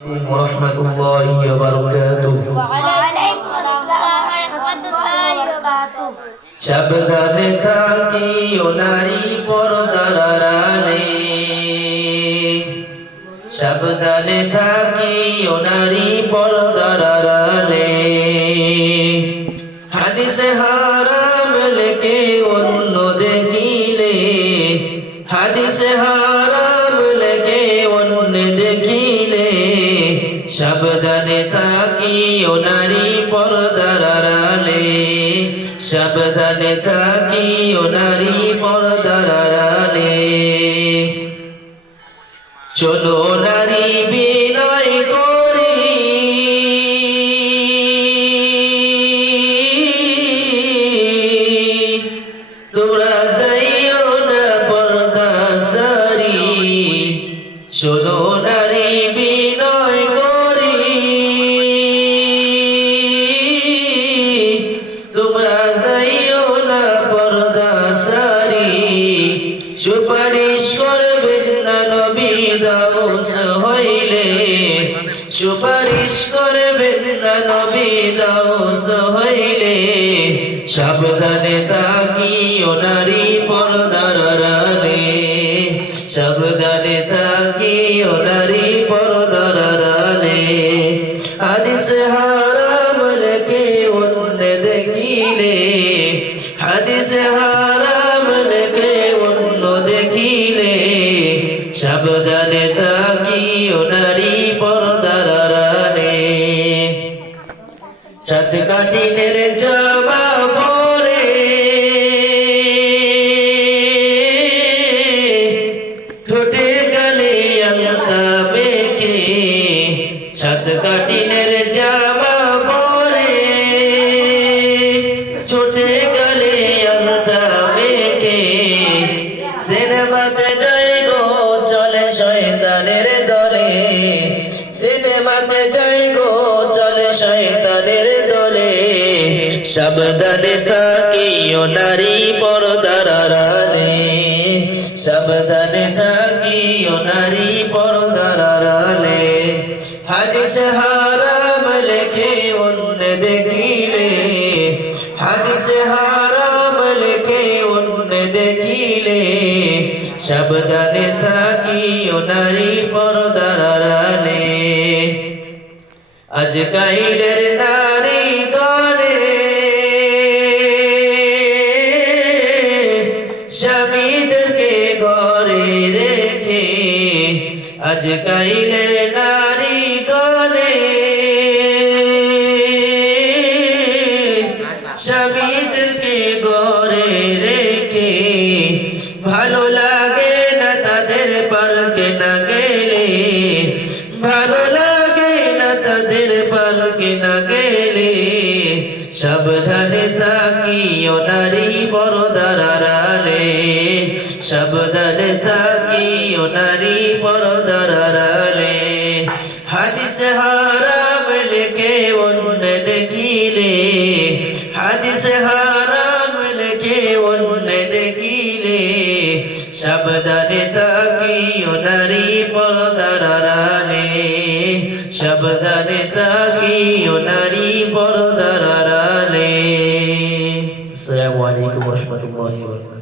ورحمة الله وبركاته وعليكم السلام ورحمة الله وبركاته সাবধানে থাকিও নারী পর্দার আড়ালে সাবধানে থাকিও নারী পর্দার আড়ালে হাদিসে হারাম লেখে অন্য দেখিলে হাদিসে হারাম লেখে অন্য দেখিলে সাবধানে থাকিও নারী পর্দার আড়ালে সাবধানে থাকিও নারী পর্দার আড়ালে চলো নারী বিনয় করি তোমরা যাইও না পর্দা সারি চলো নারী বিনয় করি তোমরা যাইও না পর্দা সারি সুপারিশ করবেন না নবী দাউস হইলে সুপারিশ করবেন না নবী দাউস হইলে সাবধানে থাকিও নারী পর্দার আড়ালে সাবধানে থাকিও নারী পর্দার আড়ালে হাদিসে হারাম লেখে অন্য দেখিলে হাদিসে হারাম লেখে অন্য দেখিলে সাবধানে থাকিও নারী পর্দার আড়ালে সাত কাঠিনের জামা পরে ঠোঁটে গালে আলতা মেখে সাত কাঠিনের জামা পরে ছোটে গালে আলতা মেখে সিনেমাতে যাই গো চলে শয়তানের দলে সিনেমাতে যাই গো চলে শয়তানের দলে সাবধানে থাকিও নারী পর্দার আড়ালে সাবধানে থাকিও নারী পর্দার আড়ালে হাদিসে হারাম লেখে অন্য দেখিলে হাদিসে হারাম লেখে অন্য দেখিলে সাবধানে থাকিও নারী পর্দার আড়ালে আজ কাইলের নারী গণে স্বামীদেরকে ঘরে রেখে আজ কাইলের নারী গণে স্বামীদেরকে ঘরে রেখে ভালো লাগে না তাদের পার্কে না গেলে ভালো লাগে না তাদের পার্কে না গেলে সাবধানে থাকিও নারী পর্দার আড়ালে সাবধানে থাকিও নারী পর্দার আড়ালে হাদিসে হারাম লেখে অন্য দেখিলে হাদিসে হারাম লেখে অন্য দেখিলে সাবধানে থাকিও নারী পর্দার আড়ালে সাবধানে থাকিও নারী পর্দার আড়ালে। আসসালামু আলাইকুম ওয়া রাহমাতুল্লাহি ওয়া বারাকাতুহু।